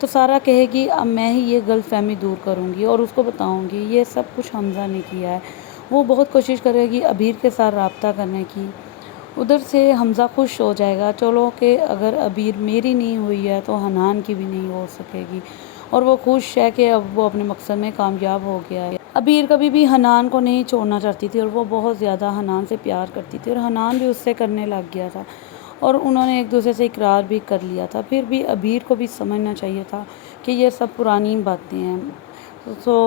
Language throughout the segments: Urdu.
تو سارہ کہے گی اب میں ہی یہ غلط فہمی دور کروں گی اور اس کو بتاؤں گی یہ سب کچھ حمزہ نے کیا ہے۔ وہ بہت کوشش کرے گی ابیر کے ساتھ رابطہ کرنے کی۔ ادھر سے حمزہ خوش ہو جائے گا، چلو کہ اگر ابیر میری نہیں ہوئی ہے تو حنان کی بھی نہیں ہو سکے گی، اور وہ خوش ہے کہ اب وہ اپنے مقصد میں کامیاب ہو گیا ہے۔ ابیر کبھی بھی حنان کو نہیں چھوڑنا چاہتی تھی اور وہ بہت زیادہ حنان سے پیار کرتی تھی، اور حنان بھی اس سے کرنے لگ گیا تھا، اور انہوں نے ایک دوسرے سے اقرار بھی کر لیا تھا۔ پھر بھی ابیر کو بھی سمجھنا چاہیے تھا کہ یہ سب پرانی باتیں ہیں،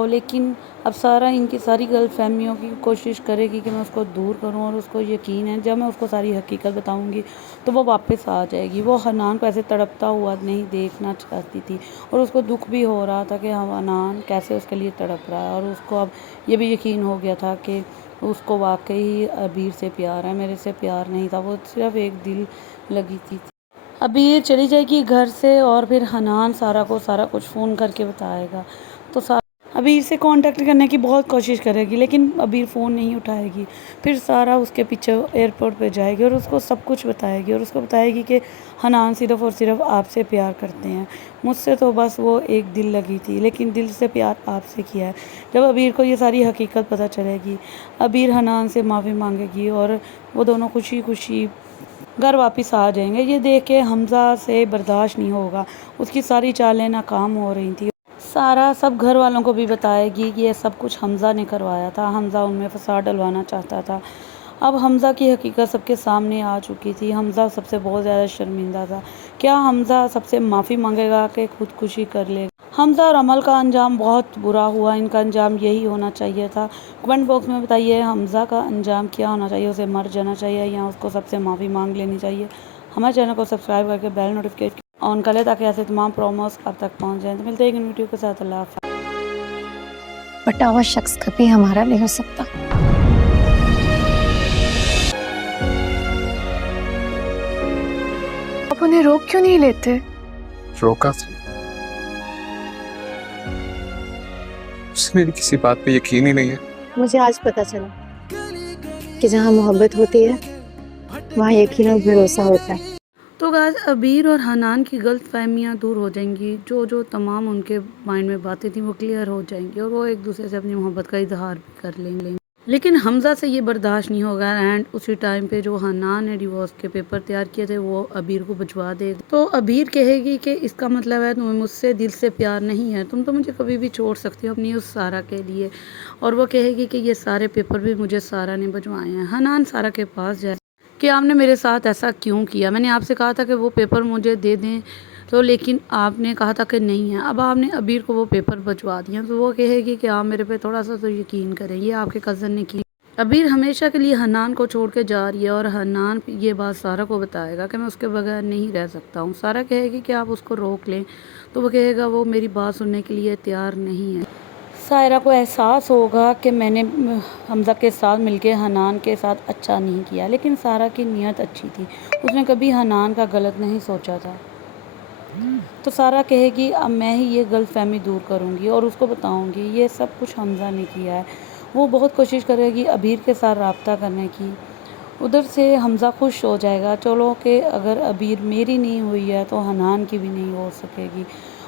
لیکن اب سارہ ان کی ساری غلط فہمیوں کی کوشش کرے گی کہ میں اس کو دور کروں، اور اس کو یقین ہے جب میں اس کو ساری حقیقت بتاؤں گی تو وہ واپس آ جائے گی۔ وہ حنان کو ایسے تڑپتا ہوا نہیں دیکھنا چاہتی تھی، اور اس کو دکھ بھی ہو رہا تھا کہ حنان کیسے اس کے لیے تڑپ رہا ہے، اور اس کو اب یہ بھی یقین ہو گیا تھا کہ اس کو واقعی ابیر سے پیار ہے، میرے سے پیار نہیں تھا، وہ صرف ایک دل لگی تھی۔ ابیر چلی جائے گی گھر سے، اور پھر حنان سارہ کو سارا کچھ فون کر کے بتائے گا، تو ابیر سے کانٹیکٹ کرنے کی بہت کوشش کرے گی لیکن ابیر فون نہیں اٹھائے گی۔ پھر سارہ اس کے پیچھے ایئرپورٹ پہ جائے گی اور اس کو سب کچھ بتائے گی، اور اس کو بتائے گی کہ حنان صرف اور صرف آپ سے پیار کرتے ہیں، مجھ سے تو بس وہ ایک دل لگی تھی لیکن دل سے پیار آپ سے کیا ہے۔ جب ابیر کو یہ ساری حقیقت پتہ چلے گی، ابیر حنان سے معافی مانگے گی اور وہ دونوں خوشی خوشی گھر واپس آ جائیں گے۔ یہ دیکھ کے حمزہ سے برداشت نہیں ہوگا، اس کی ساری چالیں ناکام ہو رہی تھیں۔ سارہ سب گھر والوں کو بھی بتائے گی کہ یہ سب کچھ حمزہ نے کروایا تھا، حمزہ ان میں فساد ڈلوانا چاہتا تھا۔ اب حمزہ کی حقیقت سب کے سامنے آ چکی تھی، حمزہ سب سے بہت زیادہ شرمندہ تھا۔ کیا حمزہ سب سے معافی مانگے گا کہ خودکشی کر لے گا؟ حمزہ اور عمل کا انجام بہت برا ہوا، ان کا انجام یہی ہونا چاہیے تھا۔ کمنٹ باکس میں بتائیے حمزہ کا انجام کیا ہونا چاہیے، اسے مر جانا چاہیے یا اس کو سب سے معافی مانگ لینی چاہیے؟ ہمارے چینل کو سبسکرائب کر کے بیل نوٹیفکیشن آن کر لیں تاکہ ایسے تمام پروموز اب تک پہنچ جائیں۔ تو ملتے ہیں ایک ویڈیو کے ساتھ، اللہ حافظ۔ بٹا ہوا شخص کبھی ہمارا نہیں ہو سکتا۔ آپ انہیں روک کیوں نہیں لیتے؟ روکا تھا، اسے میری کسی بات پہ یقین ہی نہیں ہے۔ مجھے آج پتا چلا کہ جہاں محبت ہوتی ہے وہاں یقین اور بھروسہ ہوتا ہے۔ تو گائز ابیر اور حنان کی غلط فہمیاں دور ہو جائیں گی، جو تمام ان کے مائنڈ میں باتیں تھیں وہ کلیئر ہو جائیں گی، اور وہ ایک دوسرے سے اپنی محبت کا اظہار بھی کر لیں گے۔ لیکن حمزہ سے یہ برداشت نہیں ہوگا، اینڈ اسی ٹائم پہ جو حنان نے ڈیورس کے پیپر تیار کیے تھے وہ ابیر کو بھجوا دے گا۔ تو ابیر کہے گی کہ اس کا مطلب ہے تمہیں مجھ سے دل سے پیار نہیں ہے، تم تو مجھے کبھی بھی چھوڑ سکتی ہو اپنی اس سارہ کے لیے، اور وہ کہے گی کہ یہ سارے پیپر بھی مجھے سارہ نے بھجوائے ہیں۔ حنان سارہ کے پاس جائے کہ آپ نے میرے ساتھ ایسا کیوں کیا، میں نے آپ سے کہا تھا کہ وہ پیپر مجھے دے دیں تو، لیکن آپ نے کہا تھا کہ نہیں ہے، اب آپ نے ابیر کو وہ پیپر بھجوا دیا۔ تو وہ کہے گی کہ آپ میرے پہ تھوڑا سا تو یقین کریں، یہ آپ کے کزن نے کی۔ ابیر ہمیشہ کے لیے حنان کو چھوڑ کے جا رہی ہے، اور حنان یہ بات سارہ کو بتائے گا کہ میں اس کے بغیر نہیں رہ سکتا ہوں۔ سارہ کہے گی کہ آپ اس کو روک لیں، تو وہ کہے گا وہ میری بات سننے کے لیے تیار نہیں ہے۔ سائرہ کو احساس ہوگا کہ میں نے حمزہ کے ساتھ مل کے حنان کے ساتھ اچھا نہیں کیا، لیکن سارہ کی نیت اچھی تھی، اس نے کبھی حنان کا غلط نہیں سوچا تھا۔ تو سارہ کہے گی اب میں ہی یہ غلط فہمی دور کروں گی اور اس کو بتاؤں گی یہ سب کچھ حمزہ نے کیا ہے۔ وہ بہت کوشش کرے گی ابیر کے ساتھ رابطہ کرنے کی۔ ادھر سے حمزہ خوش ہو جائے گا، چلو کہ اگر ابیر میری نہیں ہوئی ہے تو حنان کی بھی نہیں ہو سکے گی،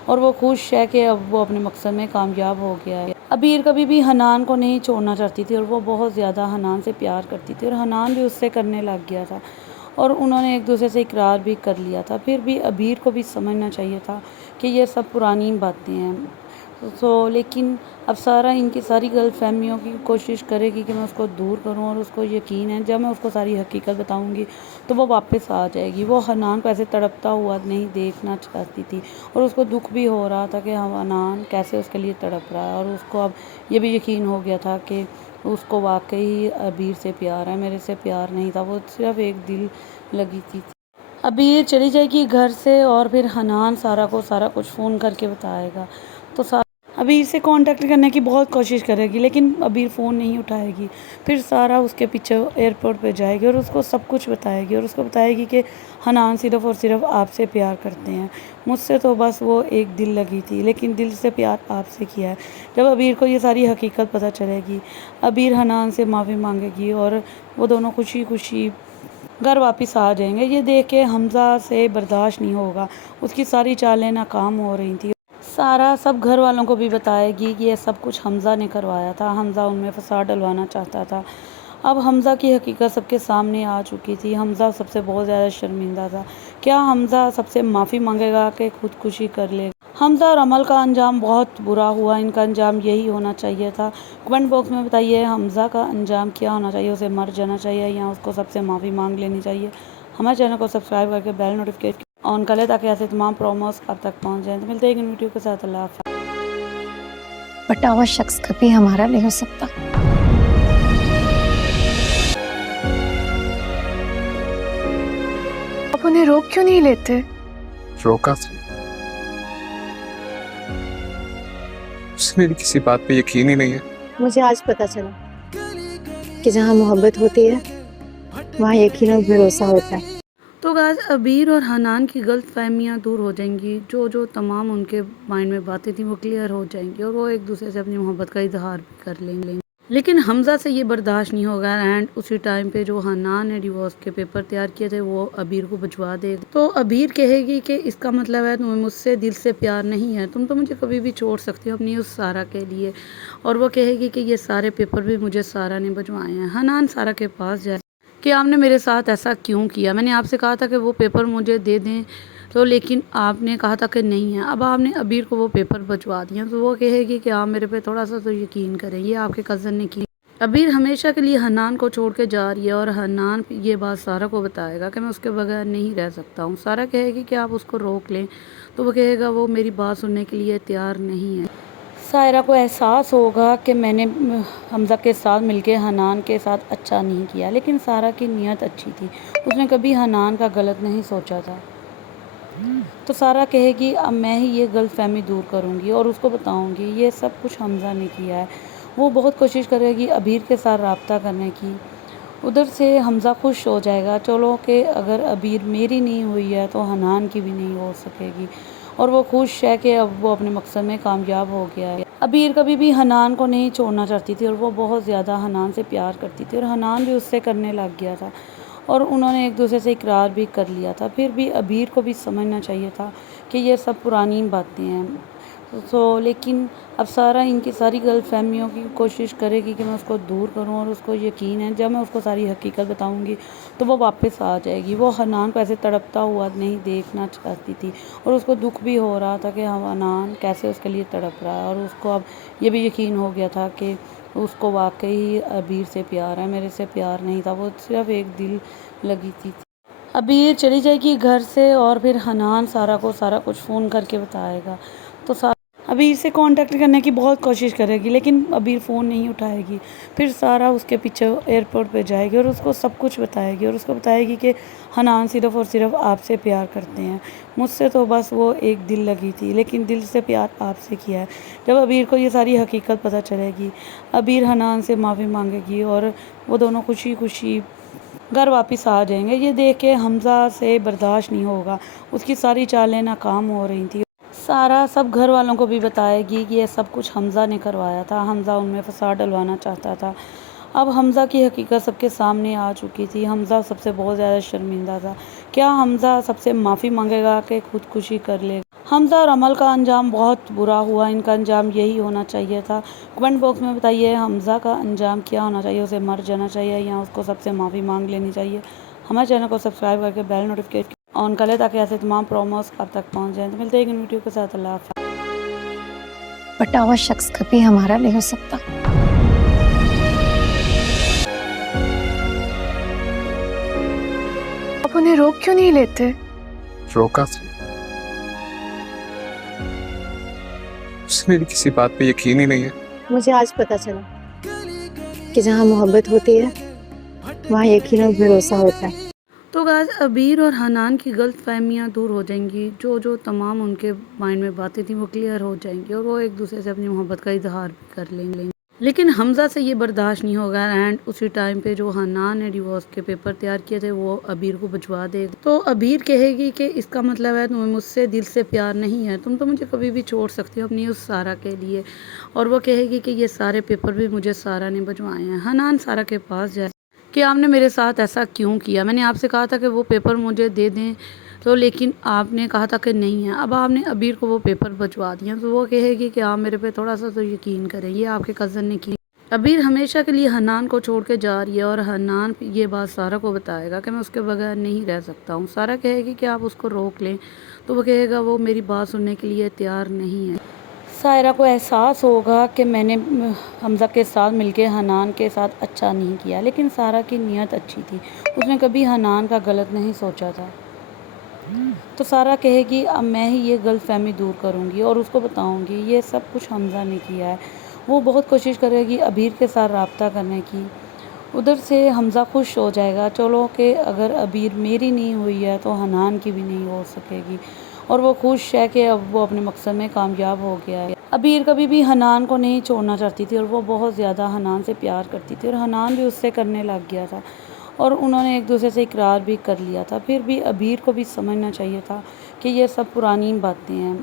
اور وہ خوش ہے کہ اب وہ اپنے مقصد میں کامیاب ہو گیا ہے۔ ابیر کبھی بھی حنان کو نہیں چھوڑنا چاہتی تھی اور وہ بہت زیادہ حنان سے پیار کرتی تھی، اور حنان بھی اس سے کرنے لگ گیا تھا، اور انہوں نے ایک دوسرے سے اقرار بھی کر لیا تھا۔ پھر بھی ابیر کو بھی سمجھنا چاہیے تھا کہ یہ سب پرانی باتیں ہیں، لیکن اب سارہ ان کی ساری غلط فہمیوں کی کوشش کرے گی کہ میں اس کو دور کروں، اور اس کو یقین ہے جب میں اس کو ساری حقیقت بتاؤں گی تو وہ واپس آ جائے گی۔ وہ حنان کو ایسے تڑپتا ہوا نہیں دیکھنا چاہتی تھی، اور اس کو دکھ بھی ہو رہا تھا کہ حنان کیسے اس کے لیے تڑپ رہا ہے، اور اس کو اب یہ بھی یقین ہو گیا تھا کہ اس کو واقعی ابیر سے پیار ہے، میرے سے پیار نہیں تھا، وہ صرف ایک دل لگی تھی۔ ابیر چلی جائے گی گھر سے، اور پھر حنان سارہ کو سارا کچھ فون کر کے بتائے گا، تو ابیر سے کانٹیکٹ کرنے کی بہت کوشش کرے گی لیکن ابیر فون نہیں اٹھائے گی۔ پھر سارہ اس کے پیچھے ایئرپورٹ پہ جائے گی اور اس کو سب کچھ بتائے گی، اور اس کو بتائے گی کہ حنان صرف اور صرف آپ سے پیار کرتے ہیں، مجھ سے تو بس وہ ایک دل لگی تھی لیکن دل سے پیار آپ سے کیا ہے۔ جب ابیر کو یہ ساری حقیقت پتہ چلے گی، ابیر حنان سے معافی مانگے گی اور وہ دونوں خوشی خوشی گھر واپس آ جائیں گے۔ یہ دیکھ کے حمزہ سے برداشت نہیں ہوگا، اس کی ساری چالیں ناکام ہو رہی تھیں۔ سارا سب گھر والوں کو بھی بتائے گی کہ یہ سب کچھ حمزہ نے کروایا تھا، حمزہ ان میں فساد ڈلوانا چاہتا تھا۔ اب حمزہ کی حقیقت سب کے سامنے آ چکی تھی۔ حمزہ سب سے بہت زیادہ شرمندہ تھا۔ کیا حمزہ سب سے معافی مانگے گا کہ خودکشی کر لے گا؟ حمزہ اور عمل کا انجام بہت برا ہوا، ان کا انجام یہی ہونا چاہیے تھا۔ کمنٹ باکس میں بتائیے حمزہ کا انجام کیا ہونا چاہیے، اسے مر جانا چاہیے یا اس کو سب سے معافی مانگ لینی چاہیے۔ ہمارے چینل کو سبسکرائب کر کے بیل نوٹیفکیشن آن کر لیں تاکہ ایسے تمام پروموز اب تک پہنچ جائیں۔ تو ملتے ہیں ایک ویڈیو کے ساتھ۔ اللہ حافظ۔ بٹا ہوا شخص کبھی ہمارا نہیں ہو سکتا۔ آپ انہیں روک کیوں نہیں لیتے؟ روکا تھا، اسے میری کسی بات پہ یقین ہی نہیں ہے۔ مجھے آج پتا چلا کہ جہاں محبت ہوتی ہے وہاں یقین اور بھروسہ ہوتا ہے۔ تو گاز عبیر اور حنان کی غلط فہمیاں دور ہو جائیں گی، جو تمام ان کے مائنڈ میں باتیں تھیں وہ کلیئر ہو جائیں گی، اور وہ ایک دوسرے سے اپنی محبت کا اظہار بھی کر لیں گے۔ لیکن حمزہ سے یہ برداشت نہیں ہوگا، اینڈ اسی ٹائم پہ جو حنان نے ڈیورس کے پیپر تیار کیے تھے وہ عبیر کو بھجوا دے گا۔ تو عبیر کہے گی کہ اس کا مطلب ہے تمہیں مجھ سے دل سے پیار نہیں ہے، تم تو مجھے کبھی بھی چھوڑ سکتی ہو اپنی اس سارا کے لیے۔ اور وہ کہے گی کہ یہ سارے پیپر بھی مجھے سارا نے بھجوائے ہیں۔ حنان سارا کے پاس جائے کہ آپ نے میرے ساتھ ایسا کیوں کیا، میں نے آپ سے کہا تھا کہ وہ پیپر مجھے دے دیں تو، لیکن آپ نے کہا تھا کہ نہیں ہے، اب آپ نے عبیر کو وہ پیپر بھجوا دیا۔ تو وہ کہے گی کہ آپ میرے پہ تھوڑا سا تو یقین کریں، یہ آپ کے کزن نے کی۔ عبیر ہمیشہ کے لیے حنان کو چھوڑ کے جا رہی ہے اور حنان یہ بات سارا کو بتائے گا کہ میں اس کے بغیر نہیں رہ سکتا ہوں۔ سارا کہے گی کہ آپ اس کو روک لیں، تو وہ کہے گا وہ میری بات سننے کے لیے تیار نہیں ہے۔ سائرہ کو احساس ہوگا کہ میں نے حمزہ کے ساتھ مل کے حنان کے ساتھ اچھا نہیں کیا، لیکن سارہ کی نیت اچھی تھی، اس نے کبھی حنان کا غلط نہیں سوچا تھا۔ تو سارہ کہے گی اب میں ہی یہ غلط فہمی دور کروں گی اور اس کو بتاؤں گی یہ سب کچھ حمزہ نے کیا ہے۔ وہ بہت کوشش کرے گی عبیر کے ساتھ رابطہ کرنے کی۔ ادھر سے حمزہ خوش ہو جائے گا، چلو کہ اگر عبیر میری نہیں ہوئی ہے تو حنان کی بھی نہیں ہو سکے گی، اور وہ خوش ہے کہ اب وہ اپنے مقصد میں کامیاب ہو گیا ہے۔ عبیر کبھی بھی حنان کو نہیں چھوڑنا چاہتی تھی اور وہ بہت زیادہ حنان سے پیار کرتی تھی، اور حنان بھی اس سے کرنے لگ گیا تھا، اور انہوں نے ایک دوسرے سے اقرار بھی کر لیا تھا۔ پھر بھی عبیر کو بھی سمجھنا چاہیے تھا کہ یہ سب پرانی باتیں ہیں۔ لیکن اب سارا ان کی ساری غلط فہمیوں کی کوشش کرے گی کہ میں اس کو دور کروں، اور اس کو یقین ہے جب میں اس کو ساری حقیقت بتاؤں گی تو وہ واپس آ جائے گی۔ وہ حنان کو ایسے تڑپتا ہوا نہیں دیکھنا چاہتی تھی، اور اس کو دکھ بھی ہو رہا تھا کہ حنان کیسے اس کے لیے تڑپ رہا ہے، اور اس کو اب یہ بھی یقین ہو گیا تھا کہ اس کو واقعی عبیر سے پیار ہے، میرے سے پیار نہیں تھا، وہ صرف ایک دل لگی تھی۔ عبیر چلی جائے گی گھر سے، اور پھر حنان سارا کو سارا کچھ فون کر کے بتائے گا۔ تو عبیر سے کانٹیکٹ کرنے کی بہت کوشش کرے گی، لیکن عبیر فون نہیں اٹھائے گی۔ پھر سارا اس کے پیچھے ایئرپورٹ پہ جائے گی اور اس کو سب کچھ بتائے گی، اور اس کو بتائے گی کہ حنان صرف اور صرف آپ سے پیار کرتے ہیں، مجھ سے تو بس وہ ایک دل لگی تھی، لیکن دل سے پیار آپ سے کیا ہے۔ جب عبیر کو یہ ساری حقیقت پتہ چلے گی، عبیر حنان سے معافی مانگے گی اور وہ دونوں خوشی خوشی گھر واپس آ جائیں گے۔ یہ دیکھ کے حمزہ سے برداشت نہیں ہوگا، اس کی ساری چالیں ناکام ہو رہی تھیں۔ سارا سب گھر والوں کو بھی بتائے گی کہ یہ سب کچھ حمزہ نے کروایا تھا، حمزہ ان میں فساد ڈلوانا چاہتا تھا۔ اب حمزہ کی حقیقت سب کے سامنے آ چکی تھی۔ حمزہ سب سے بہت زیادہ شرمندہ تھا۔ کیا حمزہ سب سے معافی مانگے گا کہ خودکشی کر لے گا؟ حمزہ اور عمل کا انجام بہت برا ہوا، ان کا انجام یہی ہونا چاہیے تھا۔ کمنٹ باکس میں بتائیے حمزہ کا انجام کیا ہونا چاہیے، اسے مر جانا چاہیے یا اس کو سب سے معافی مانگ لینی چاہیے۔ ہمارے چینل کو سبسکرائب کر کے بیل نوٹیفکیشن آن کر لیں تاکہ ایسے تمام پروموز اب تک پہنچ جائیں۔ تو ملتے ہیں ایک ویڈیو کے ساتھ۔ اللہ حافظ۔ بٹا ہوا شخص کبھی ہمارا نہیں ہو سکتا۔ آپ انہیں روک کیوں نہیں لیتے؟ روکا تھا، اسے میری کسی بات پہ یقین ہی نہیں ہے۔ مجھے آج پتا چلا کہ جہاں محبت ہوتی ہے وہاں یقین اور بھروسہ ہوتا ہے۔ تو گاز عبیر اور حنان کی غلط فہمیاں دور ہو جائیں گی، جو تمام ان کے مائنڈ میں باتیں تھیں وہ کلیئر ہو جائیں گی، اور وہ ایک دوسرے سے اپنی محبت کا اظہار بھی کر لیں گے۔ لیکن حمزہ سے یہ برداشت نہیں ہوگا، اینڈ اسی ٹائم پہ جو حنان نے ڈیورس کے پیپر تیار کیے تھے وہ عبیر کو بھجوا دے گا۔ تو عبیر کہے گی کہ اس کا مطلب ہے تمہیں مجھ سے دل سے پیار نہیں ہے، تم تو مجھے کبھی بھی چھوڑ سکتی ہو اپنی اس سارا کے لیے۔ اور وہ کہے گی کہ یہ سارے پیپر بھی مجھے سارا نے بھجوائے ہیں۔ حنان سارا کے پاس جائے کہ آپ نے میرے ساتھ ایسا کیوں کیا؟ میں نے آپ سے کہا تھا کہ وہ پیپر مجھے دے دیں، تو لیکن آپ نے کہا تھا کہ نہیں ہے۔ اب آپ نے ابیر کو وہ پیپر بھجوا دیے، تو وہ کہے گی کہ آپ میرے پہ تھوڑا سا تو یقین کریں، یہ آپ کے کزن نے کی۔ ابیر ہمیشہ کے لیے حنان کو چھوڑ کے جا رہی ہے اور حنان یہ بات سارا کو بتائے گا کہ میں اس کے بغیر نہیں رہ سکتا ہوں۔ سارا کہے گی کہ آپ اس کو روک لیں، تو وہ کہے گا وہ میری بات سننے کے لیے تیار نہیں ہے۔ سائرہ کو احساس ہوگا کہ میں نے حمزہ کے ساتھ مل کے حنان کے ساتھ اچھا نہیں کیا، لیکن سارا کی نیت اچھی تھی، اس نے کبھی حنان کا غلط نہیں سوچا تھا۔ تو سارا کہے گی اب میں ہی یہ غلط فہمی دور کروں گی اور اس کو بتاؤں گی یہ سب کچھ حمزہ نے کیا ہے۔ وہ بہت کوشش کرے گی ابیر کے ساتھ رابطہ کرنے کی۔ ادھر سے حمزہ خوش ہو جائے گا، چلو کہ اگر ابیر میری نہیں ہوئی ہے تو حنان کی بھی نہیں ہو سکے گی، اور وہ خوش ہے کہ اب وہ اپنے مقصد میں کامیاب ہو گیا ہے۔ ابیر کبھی بھی حنان کو نہیں چھوڑنا چاہتی تھی اور وہ بہت زیادہ حنان سے پیار کرتی تھی، اور حنان بھی اس سے کرنے لگ گیا تھا، اور انہوں نے ایک دوسرے سے اقرار بھی کر لیا تھا۔ پھر بھی ابیر کو بھی سمجھنا چاہیے تھا کہ یہ سب پرانی باتیں ہیں،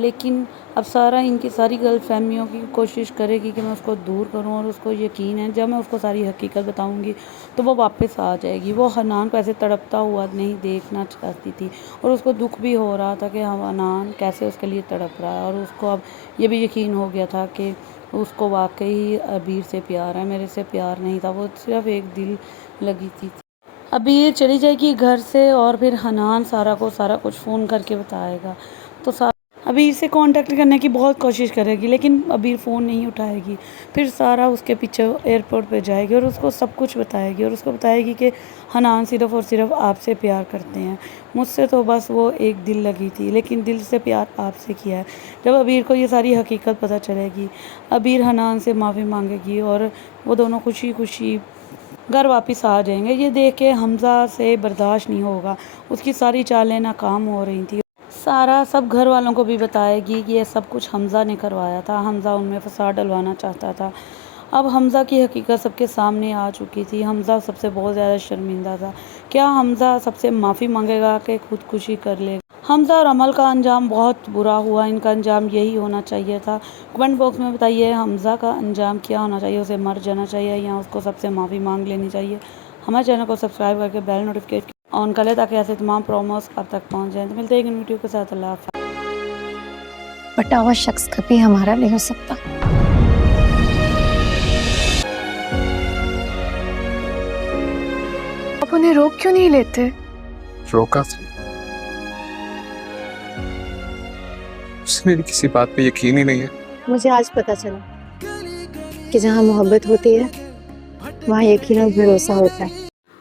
لیکن اب سارا ان کی ساری غلط فہمیوں کی کوشش کرے گی کہ میں اس کو دور کروں، اور اس کو یقین ہے جب میں اس کو ساری حقیقت بتاؤں گی تو وہ واپس آ جائے گی۔ وہ حنان کو ایسے تڑپتا ہوا نہیں دیکھنا چاہتی تھی، اور اس کو دکھ بھی ہو رہا تھا کہ حنان کیسے اس کے لیے تڑپ رہا ہے، اور اس کو اب یہ بھی یقین ہو گیا تھا کہ اس کو واقعی ابیر سے پیار ہے، میرے سے پیار نہیں تھا، وہ صرف ایک دل لگی تھی۔ ابیر چلی جائے گی گھر سے، اور پھر حنان سارا کو سارا کچھ فون کر کے بتائے گا، تو سارا ابیر سے کانٹیکٹ کرنے کی بہت کوشش کرے گی، لیکن ابیر فون نہیں اٹھائے گی۔ پھر سارا اس کے پیچھے ایئرپورٹ پہ جائے گی اور اس کو سب کچھ بتائے گی، اور اس کو بتائے گی کہ حنان صرف اور صرف آپ سے پیار کرتے ہیں، مجھ سے تو بس وہ ایک دل لگی تھی، لیکن دل سے پیار آپ سے کیا ہے۔ جب ابیر کو یہ ساری حقیقت پتہ چلے گی، ابیر حنان سے معافی مانگے گی، اور وہ دونوں خوشی خوشی گھر واپس آ جائیں گے۔ یہ دیکھ کے حمزہ سے برداشت نہیں ہوگا، اس کی ساری چالیں ناکام ہو رہی تھی۔ سارا سب گھر والوں کو بھی بتائے گی کہ یہ سب کچھ حمزہ نے کروایا تھا، حمزہ ان میں فساد ڈلوانا چاہتا تھا۔ اب حمزہ کی حقیقت سب کے سامنے آ چکی تھی، حمزہ سب سے بہت زیادہ شرمندہ تھا۔ کیا حمزہ سب سے معافی مانگے گا کہ خودکشی کر لے گا؟ حمزہ اور عمل کا انجام بہت برا ہوا، ان کا انجام یہی ہونا چاہیے تھا۔ کمنٹ باکس میں بتائیے حمزہ کا انجام کیا ہونا چاہیے، اسے مر جانا چاہیے یا اس کو سب سے معافی مانگ لینی چاہیے؟ ہمارے چینل کو سبسکرائب کر کے بیل نوٹیفکیشن آن کر لیں تاکہ ایسے تمام پروموز آپ تک پہنچ جائیں۔ تو ملتے ہیں ایک ویڈیو کے ساتھ، اللہ حافظ۔ بٹا ہوا شخص کبھی ہمارا نہیں ہو سکتا۔ آپ انہیں روک کیوں نہیں لیتے؟ روکا تھا، اسے میری کسی بات پہ یقین ہی نہیں ہے۔ مجھے آج پتا چلا کہ جہاں محبت ہوتی ہے وہاں یقین اور بھروسہ ہوتا ہے۔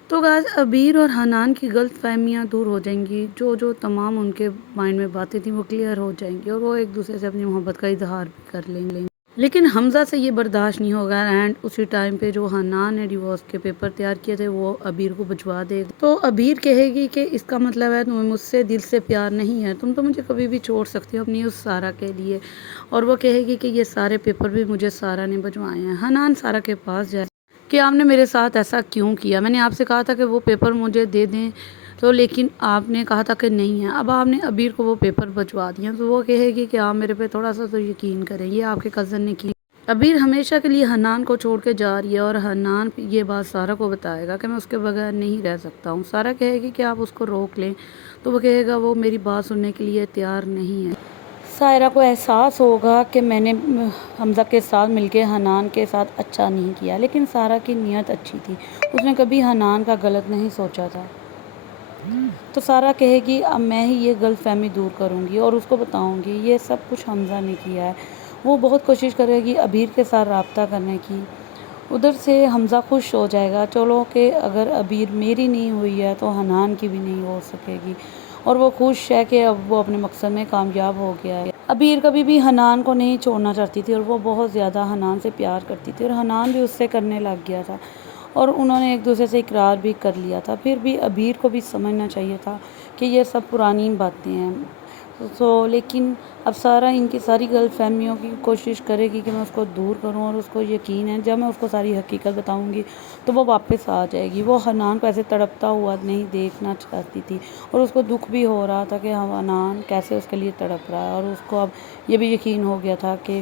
تو گائز ابیر اور حنان کی غلط فہمیاں دور ہو جائیں گی، جو تمام ان کے مائنڈ میں باتیں تھیں وہ کلیئر ہو جائیں گی، اور وہ ایک دوسرے سے اپنی محبت کا اظہار بھی کر لیں گے۔ لیکن حمزہ سے یہ برداشت نہیں ہوگا، اینڈ اسی ٹائم پہ جو حنان نے ڈیورس کے پیپر تیار کیے تھے وہ ابیر کو بھجوا دے گا، تو ابیر کہے گی کہ اس کا مطلب ہے تمہیں مجھ سے دل سے پیار نہیں ہے، تم تو مجھے کبھی بھی چھوڑ سکتی ہو اپنی اس سارا کے لیے، اور وہ کہے گی کہ یہ سارے پیپر بھی مجھے سارا نے بھجوائے ہیں۔ حنان سارا کے پاس جائے کہ آپ نے میرے ساتھ ایسا کیوں کیا؟ میں نے آپ سے کہا تھا کہ وہ پیپر مجھے دے دیں، تو لیکن آپ نے کہا تھا کہ نہیں ہے۔ اب آپ نے ابیر کو وہ پیپر بھجوا دیے، تو وہ کہے گی کہ آپ میرے پہ تھوڑا سا تو یقین کریں، یہ آپ کے کزن نے کی۔ ابیر ہمیشہ کے لیے حنان کو چھوڑ کے جا رہی ہے، اور حنان یہ بات سارا کو بتائے گا کہ میں اس کے بغیر نہیں رہ سکتا ہوں۔ سارا کہے گی کہ آپ اس کو روک لیں، تو وہ کہے گا وہ میری بات سننے کے لیے تیار نہیں ہے۔ سائرہ کو احساس ہوگا کہ میں نے حمزہ کے ساتھ مل کے حنان کے ساتھ اچھا نہیں کیا، لیکن سارا کی نیت اچھی تھی، اس نے کبھی حنان کا غلط نہیں سوچا تھا۔ تو سارا کہے گی اب میں ہی یہ غلط فہمی دور کروں گی اور اس کو بتاؤں گی یہ سب کچھ حمزہ نے کیا ہے۔ وہ بہت کوشش کرے گی ابیر کے ساتھ رابطہ کرنے کی۔ ادھر سے حمزہ خوش ہو جائے گا، چلو کہ اگر ابیر میری نہیں ہوئی ہے تو حنان کی بھی نہیں ہو سکے گی، اور وہ خوش ہے کہ اب وہ اپنے مقصد میں کامیاب ہو گیا ہے۔ ابیر کبھی بھی حنان کو نہیں چھوڑنا چاہتی تھی، اور وہ بہت زیادہ حنان سے پیار کرتی تھی، اور حنان بھی اس سے کرنے لگ گیا تھا، اور انہوں نے ایک دوسرے سے اقرار بھی کر لیا تھا۔ پھر بھی ابیر کو بھی سمجھنا چاہیے تھا کہ یہ سب پرانی باتیں ہیں، لیکن اب سارا ان کی ساری غلط فہمیوں کی کوشش کرے گی کہ میں اس کو دور کروں، اور اس کو یقین ہے جب میں اس کو ساری حقیقت بتاؤں گی تو وہ واپس آ جائے گی۔ وہ حنان کو ایسے تڑپتا ہوا نہیں دیکھنا چاہتی تھی، اور اس کو دکھ بھی ہو رہا تھا کہ حنان کیسے اس کے لیے تڑپ رہا ہے، اور اس کو اب یہ بھی یقین ہو گیا تھا کہ